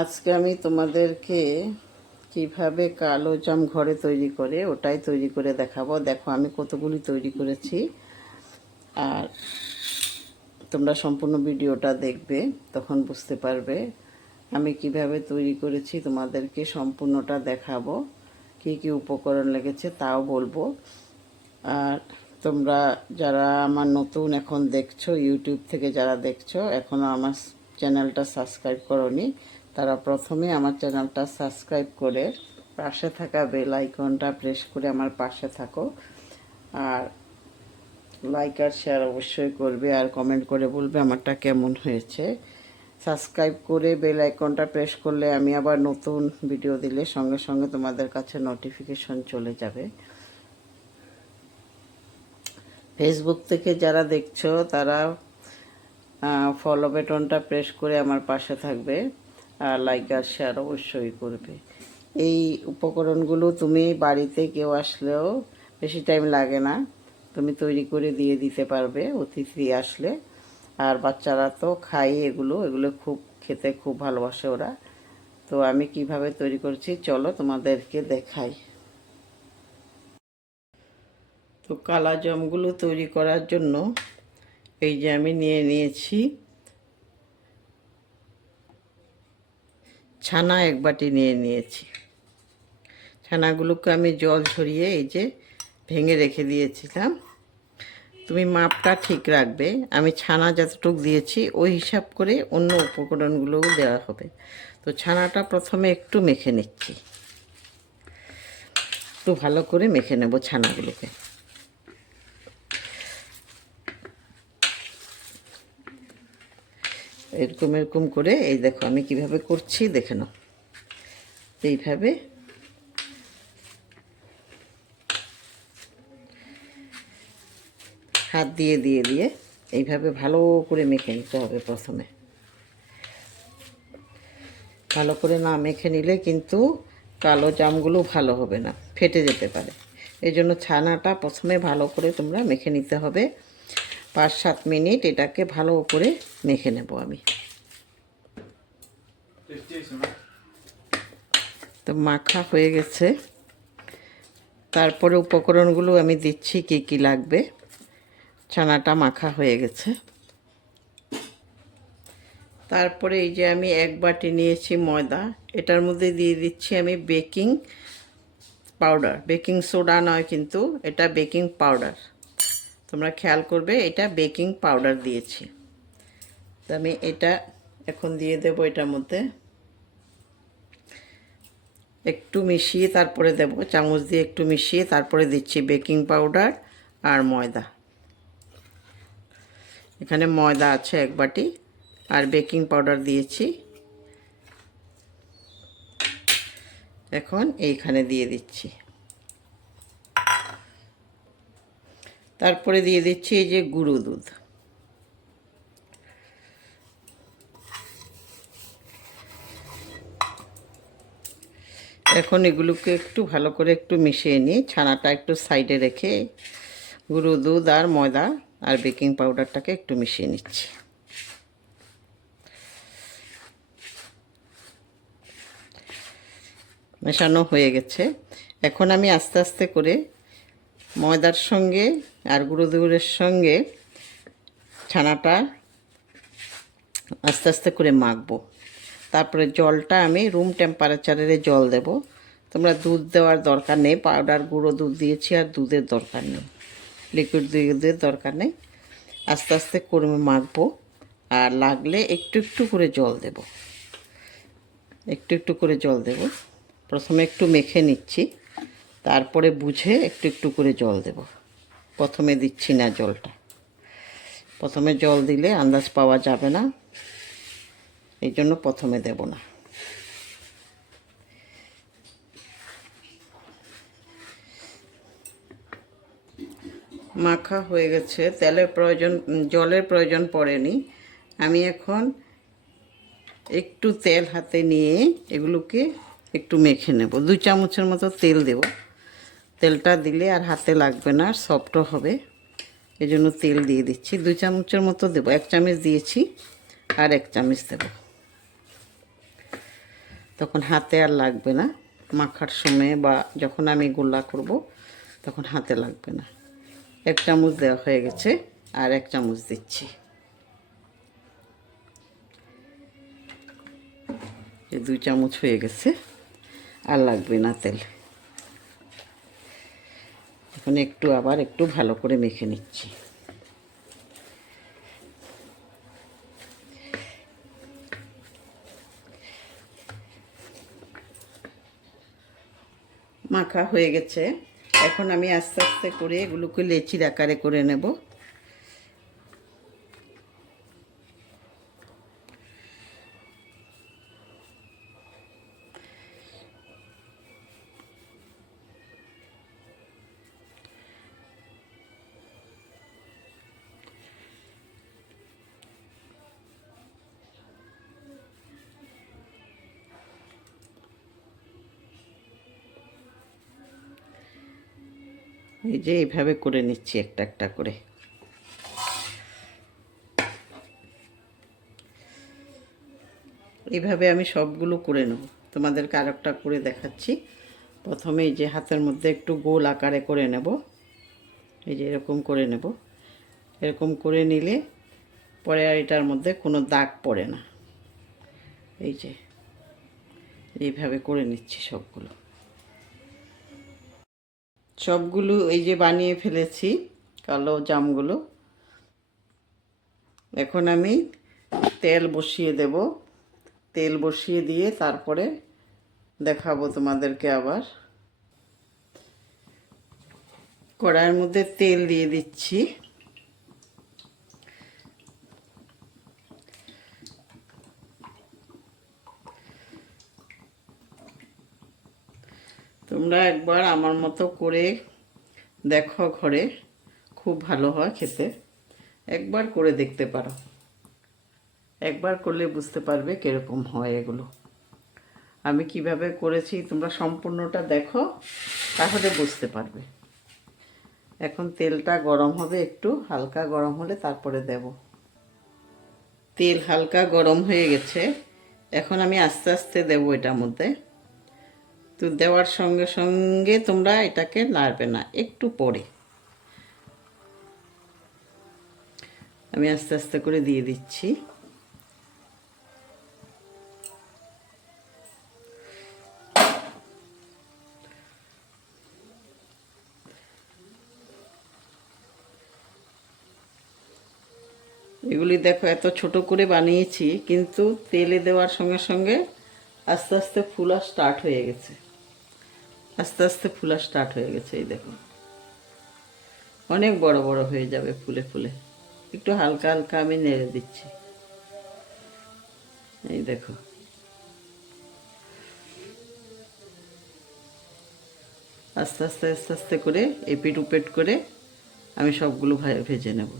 আজকে আমি তোমাদেরকে কিভাবে কালো জাম ঘরে তৈরি করে ওটাই তৈরি করে দেখাবো। দেখো আমি কতগুলি তৈরি করেছি, আর তোমরা সম্পূর্ণ ভিডিওটা দেখবে, তখন বুঝতে পারবে আমি কিভাবে তৈরি করেছি। তোমাদেরকে সম্পূর্ণটা দেখাবো, কি কি উপকরণ লেগেছে তাও বলবো। আর তোমরা যারা আমার নতুন এখন দেখছো, ইউটিউব থেকে যারা দেখছো এখনও আমার চ্যানেলটা সাবস্ক্রাইব করোনি, তারা প্রথমে আমার চ্যানেলটা সাবস্ক্রাইব করে পাশে থাকা বেল আইকনটা প্রেস করে আমার পাশে থাকো। আর লাইক আর শেয়ার অবশ্যই করবে, আর কমেন্ট করে বলবে আমারটা কেমন হয়েছে। সাবস্ক্রাইব করে বেল আইকনটা প্রেস করলে আমি আবার নতুন ভিডিও দিলে সঙ্গে সঙ্গে তোমাদের কাছে নোটিফিকেশন চলে যাবে। ফেসবুক থেকে যারা দেখছো তারা ফলো বাটনটা প্রেস করে আমার পাশে থাকবে, আর লাইক আর শেয়ার অবশ্যই করবে। এই উপকরণগুলো তুমি বাড়িতে কেউ আসলেও বেশি টাইম লাগে না, তুমি তৈরি করে দিয়ে দিতে পারবে অতিথি আসলে। আর বাচ্চারা তো খায় এগুলো, খুব খেতে খুব ভালোবাসে ওরা। তো আমি কিভাবে তৈরি করছি চলো তোমাদেরকে দেখাই। তো কালা জামগুলো তৈরি করার জন্য এই যে আমি নিয়েছি ছানা, এক বাটি নিয়েছি। ছানাগুলোকে আমি জল ঝরিয়ে এই যে ভেঙে রেখে দিয়েছিলাম। তুমি মাপটা ঠিক রাখবে, আমি ছানা যতটুকু দিয়েছি ওই হিসাব করে অন্য উপকরণগুলোও দেওয়া হবে। তো ছানাটা প্রথমে একটু মেখে নিচ্ছি, একটু ভালো করে মেখে নেব ছানাগুলোকে। এরকম এরকম করে এই দেখো আমি কিভাবে করছি দেখে নাও। এইভাবে হাত দিয়ে দিয়ে দিয়ে এইভাবে ভালো করে মেখে নিতে হবে। প্রথমে ভালো করে না মেখে নিলে কিন্তু কালো জামগুলো ভালো হবে না, ফেটে যেতে পারে। এই জন্য ছানাটা প্রথমে ভালো করে তোমরা মেখে নিতে হবে। 5-7 মিনিট এটাকে ভালো করে মেখে নেব আমি। তো মাখা হয়ে গেছে, তারপরে উপকরণগুলো আমি দিচ্ছি কি কি লাগবে। ছানাটা মাখা হয়ে গেছে, তারপরে এই যে আমি 1 বাটি নিয়েছি ময়দা, এটার মধ্যে দিয়ে দিচ্ছি আমি বেকিং পাউডার। বেকিং সোডা নয় কিন্তু, এটা বেকিং পাউডার। তোমরা খেয়াল করবে এটা বেকিং পাউডার দিয়েছি। তো আমি এটা এখন দিয়ে দেব এটার মধ্যে, একটু মিশিয়ে তারপরে দেব, চামচ দিয়ে একটু মিশিয়ে তারপরে দিচ্ছি বেকিং পাউডার আর ময়দা। এখানে ময়দা আছে 1 বাটি আর বেকিং পাউডার দিয়েছি। এখন এইখানে দিয়ে দিচ্ছি, তারপরে দিয়ে দিচ্ছি এই যে গুঁড়ো দুধ। এখন এগুলোকে একটু ভালো করে একটু মিশিয়ে নিই, ছানাটা একটু সাইডে রেখে গুঁড়ো দুধ আর ময়দা আর বেকিং পাউডারটাকে একটু মিশিয়ে নিচ্ছি। মেশানো হয়ে গেছে। এখন আমি আস্তে আস্তে করে ময়দার সঙ্গে আর গুঁড়ো দুধের সঙ্গে ছানাটা আস্তে আস্তে করে মাখবো। তারপরে জলটা আমি রুম টেম্পারেচারের জল দেব। তোমরা দুধ দেওয়ার দরকার নেই, পাউডার গুঁড়ো দুধ দিয়েছি আর দুধের দরকার নেই, লিকুইড দুধের দরকার নেই। আস্তে আস্তে করে মাখবো, আর লাগলে একটু একটু করে জল দেব, একটু একটু করে জল দেব। প্রথমে একটু মেখে নিচ্ছি, তারপরে বুঝে একটু একটু করে জল দেব। প্রথমে দিচ্ছি না জলটা, প্রথমে জল দিলে আন্দাজ পাওয়া যাবে না, এই জন্য প্রথমে দেব না। মাখা হয়ে গেছে, তেলের প্রয়োজন, জলের প্রয়োজন পড়েনি। আমি এখন একটু তেল হাতে নিয়ে এগুলোকে একটু মেখে নেব। 2 চামচের মতো তেল দেব। তেলটা দিলে আর হাতে লাগবে না, সফটও হবে, এই জন্য তেল দিয়ে দিচ্ছি। 2 চামচের মতো দেবো, 1 চামচ দিয়েছি আর 1 চামচ দেব। তখন হাতে আর লাগবে না মাখার সময়, বা যখন আমি গোল্লা করব তখন হাতে লাগবে না। 1 চামচ দেওয়া হয়ে গেছে, আর 1 চামচ দিচ্ছি। এই 2 চামচ হয়ে গেছে, আর লাগবে না তেল। এখন আবার একটু ভালো করে মেখে নিচ্ছি। মাখা হয়ে গেছে, এখন আমি আস্তে আস্তে করে এগুলোকে লেচির আকারে করে নেব। এই যে এইভাবে করে নিচ্ছি একটা একটা করে। এইভাবে আমি সবগুলো করে নেব, তোমাদেরকে আরেকটা করে দেখাচ্ছি। প্রথমে এই যে হাতের মধ্যে একটু গোল আকারে করে নেব, এই যে এরকম করে নেব। এরকম করে নিলে পরে আর এটার মধ্যে কোনো দাগ পড়ে না। এই যে এইভাবে করে নিচ্ছি সবগুলো এই যে বানিয়ে ফেলেছি কালো জামগুলো। এখন আমি তেল বসিয়ে দেব, তেল বসিয়ে দিয়ে তারপরে দেখাবো তোমাদেরকে। আবার কড়াইয়ের মধ্যে তেল দিয়ে দিচ্ছি। তোমরা একবার আমার মতো করে দেখো ঘরে, খুব ভালো হয় খেতে। একবার করে দেখতে পারো, একবার করলে বুঝতে পারবে কিরকম হয় এগুলো। আমি কিভাবে করেছি তোমরা সম্পূর্ণটা দেখো, তাহলে বুঝতে পারবে। এখন তেলটা গরম হবে, একটু হালকা গরম হলে তারপরে দেব। তেল হালকা গরম হয়ে গেছে, এখন আমি আস্তে আস্তে দেবো এটার মধ্যে। তো দেওয়ার সঙ্গে সঙ্গে তোমরা এটাকে নাড়বে না, একটু পরে আমি আস্তে আস্তে করে দিয়ে দিচ্ছি। এগুলি দেখো এত ছোট করে বানিয়েছি, কিন্তু তেলে দেওয়ার সঙ্গে সঙ্গে আস্তে আস্তে ফুলা স্টার্ট হয়ে গেছে, আস্তে আস্তে ফুলা স্টার্ট হয়ে গেছে। এই দেখো অনেক বড় বড় হয়ে যাবে ফুলে ফুলে। একটু হালকা হালকা আমি নেড়ে দিচ্ছি, এই দেখো। আস্তে আস্তে আস্তে আস্তে করে এপিট উপিট করে আমি সবগুলো ভেজে নেব।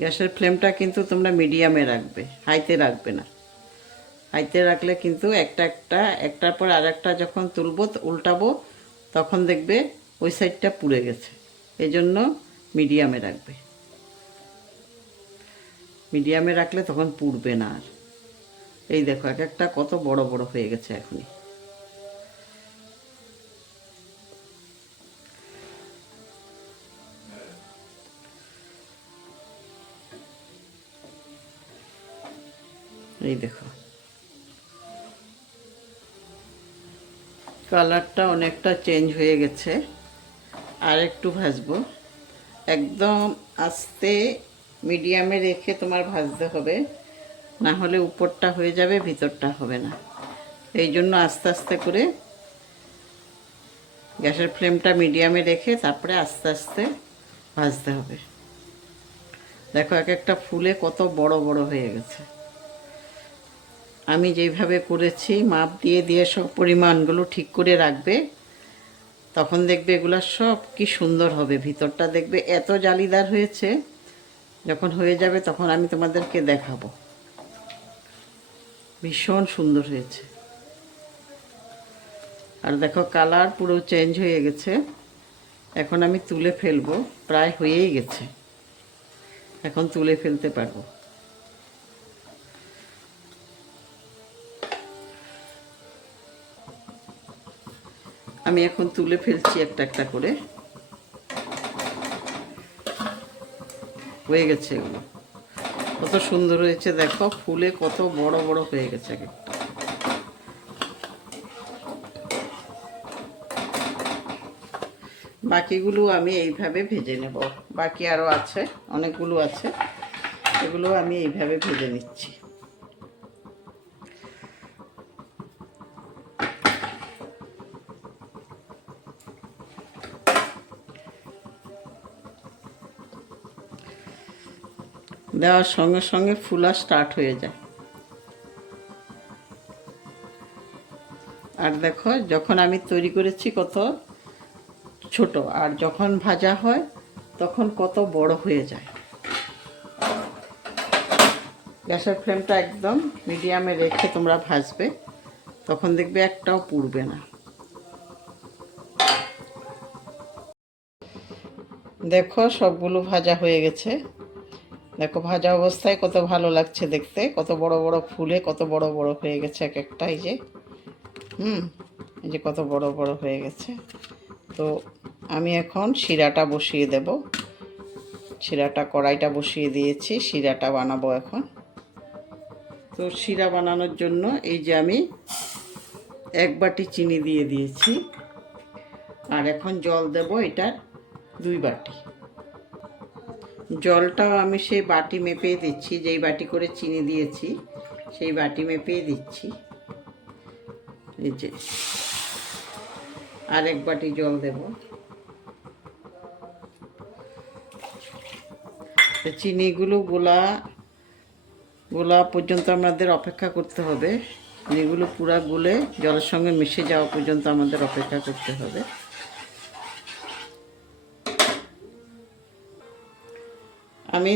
গ্যাসের ফ্লেমটা কিন্তু তোমরা মিডিয়ামে রাখবে, হাইতে রাখবে না। হাইতে রাখলে কিন্তু একটার পর আর একটা যখন তুলবো উল্টাবো, তখন দেখবে ওই সাইডটা পুড়ে গেছে। এই জন্য মিডিয়ামে রাখবে, মিডিয়ামে রাখলে তখন পুড়বে না আর। এই দেখো একটা কত বড় বড় হয়ে গেছে এখনই। এই দেখো কালারটা অনেকটা চেঞ্জ হয়ে গেছে। আর একটু ভাজবো, একদম আস্তে মিডিয়ামে রেখে তোমার ভাজতে হবে, না হলে উপরটা হয়ে যাবে, ভিতরটা হবে না। এই জন্য আস্তে আস্তে করে গ্যাসের ফ্লেমটা মিডিয়ামে রেখে তারপরে আস্তে আস্তে ভাজতে হবে। দেখো একটা ফুলে কত বড় বড় হয়ে গেছে। আমি যেইভাবে করেছি মাপ দিয়ে দিয়ে সব পরিমাণগুলো ঠিক করে রাখবে, তখন দেখবে এগুলো সব কি সুন্দর হবে। ভিতরটা দেখবে এত জালিদার হয়েছে, যখন হয়ে যাবে তখন আমি তোমাদেরকে দেখাবো। ভীষণ সুন্দর হয়েছে। আর দেখো কালার পুরো চেঞ্জ হয়ে গেছে। এখন আমি তুলে ফেলবো, প্রায় হয়েই গেছে, এখন তুলে ফেলতে পারবো। আমি এখন তুলে ফেলছি একটা একটা করে। হয়ে গেছে এগুলো, কত সুন্দর হয়েছে দেখো, ফুলে কত বড় বড় হয়ে গেছে এক একটা। বাকিগুলো আমি এইভাবে ভেজে নেব, বাকি আরও আছে, অনেকগুলো আছে, এগুলো আমি এইভাবে ভেজে নিচ্ছি। দেওয়ার সঙ্গে সঙ্গে ফুলা স্টার্ট হয়ে যায়। আর দেখো যখন আমি তৈরি করেছি কত ছোট, আর যখন ভাজা হয় তখন কত বড় হয়ে যায়। গ্যাসের ফ্লেমটা একদম মিডিয়ামে রেখে তোমরা ভাজবে, তখন দেখবে একটাও পুড়বে না। দেখো সবগুলো ভাজা হয়ে গেছে। দেখো ভাজা অবস্থায় কত ভালো লাগছে দেখতে, কত বড় বড় ফুলে কত বড় বড় হয়ে গেছে এক একটা। এই যে এই যে কত বড় বড় হয়ে গেছে। তো আমি এখন শিরাটা বসিয়ে দেব। শিরাটা, কড়াইটা বসিয়ে দিয়েছি, শিরাটা বানাবো এখন। তো শিরা বানানোর জন্য এই যে আমি 1 বাটি চিনি দিয়ে দিয়েছি, আর এখন জল দেব এটার 2 বাটি। জলটাও আমি সেই বাটি মেপেই দিচ্ছি, যেই বাটি করে চিনি দিয়েছি সেই বাটি মেপেই দিচ্ছি। এই যে আর 1 বাটি জল দেব। চিনিগুলো গোলা পর্যন্ত আমাদের অপেক্ষা করতে হবে। চিনিগুলো পুরা গুলে জলের সঙ্গে মিশে যাওয়া পর্যন্ত আমাদের অপেক্ষা করতে হবে। আমি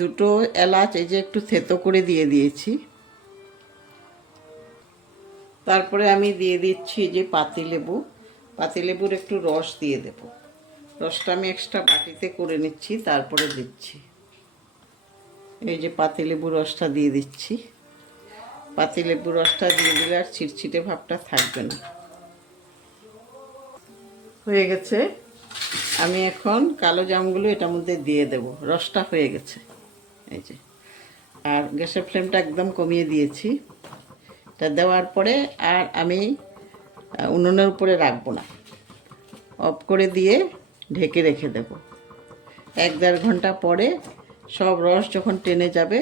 দুটো এলাচ এই যে একটু থেতো করে দিয়ে দিয়েছি। তারপরে আমি দিয়ে দিচ্ছি যে পাতিলেবুর একটু রস দিয়ে দেব। রসটা আমি এক্সট্রা বাটিতে করে নিচ্ছি, তারপরে দিচ্ছি। এই যে পাতিলেবুর রসটা দিয়ে দিচ্ছি। পাতিলেবুর রসটা দিয়ে দিলে আর ছিটছিটে ভাবটা থাকবে না। হয়ে গেছে। আমি এখন কালো জামগুলো এটার মধ্যে দিয়ে দেব। রসটা হয়ে গেছে এই যে। আর গ্যাসের ফ্লেমটা একদম কমিয়ে দিয়েছি। এটা দেওয়ার পরে আর আমি উনুনের উপরে রাখবো না, অফ করে দিয়ে ঢেকে রেখে দেব। 1-1.5 ঘন্টা পরে সব রস যখন টেনে যাবে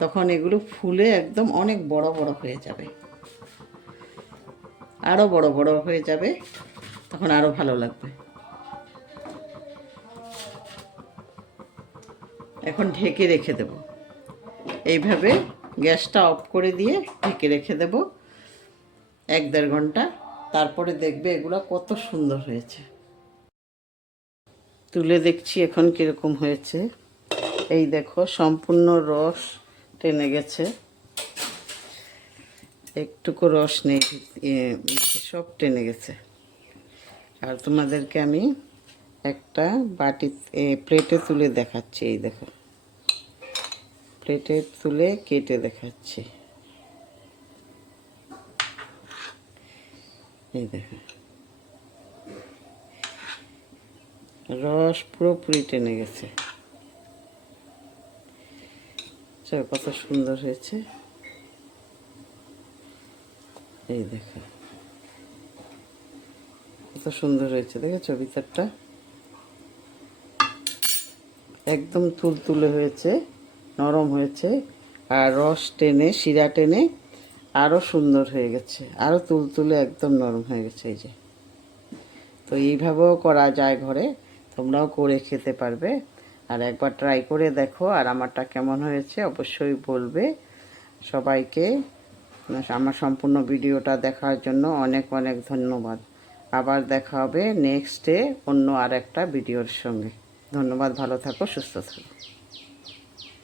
তখন এগুলো ফুলে একদম অনেক বড় বড় হয়ে যাবে, আরও বড় বড় হয়ে যাবে, তখন আরও ভালো লাগবে। এখন ঢেকে রেখে দেব, এইভাবে গ্যাসটা অফ করে দিয়ে ঢেকে রেখে দেব 1-1.5 ঘন্টা। তারপরে দেখবে এগুলো কত সুন্দর হয়েছে। তুলে দেখছি এখন কীরকম হয়েছে। এই দেখো সম্পূর্ণ রস টেনে গেছে, একটুকু রস নেই, সব টেনে গেছে। আর তোমাদেরকে আমি একটা প্লেটে তুলে দেখাচ্ছি। এই দেখো প্লেটে তুলে কেটে দেখাচ্ছি। এই দেখো রস পুরোপুরি টেনে গেছে। কত সুন্দর হয়েছে। এই দেখো কত সুন্দর হয়েছে, দেখেছো ভিতরটা একদম তুলতুলে হয়েছে, নরম হয়েছে। আর রস টেনে, শিরা টেনে আরও সুন্দর হয়ে গেছে, আরও তুলতুলে একদম নরম হয়ে গেছে। এই যে, তো এইভাবেও করা যায় ঘরে, তোমরাও করে খেতে পারবে। আর একবার ট্রাই করে দেখো, আর আমারটা কেমন হয়েছে অবশ্যই বলবে। সবাইকে আমার সম্পূর্ণ ভিডিওটা দেখার জন্য অনেক অনেক ধন্যবাদ। আবার দেখা হবে নেক্সটে অন্য আর একটা ভিডিওর সঙ্গে। ধন্যবাদ, ভালো থাকো, সুস্থ থাকো।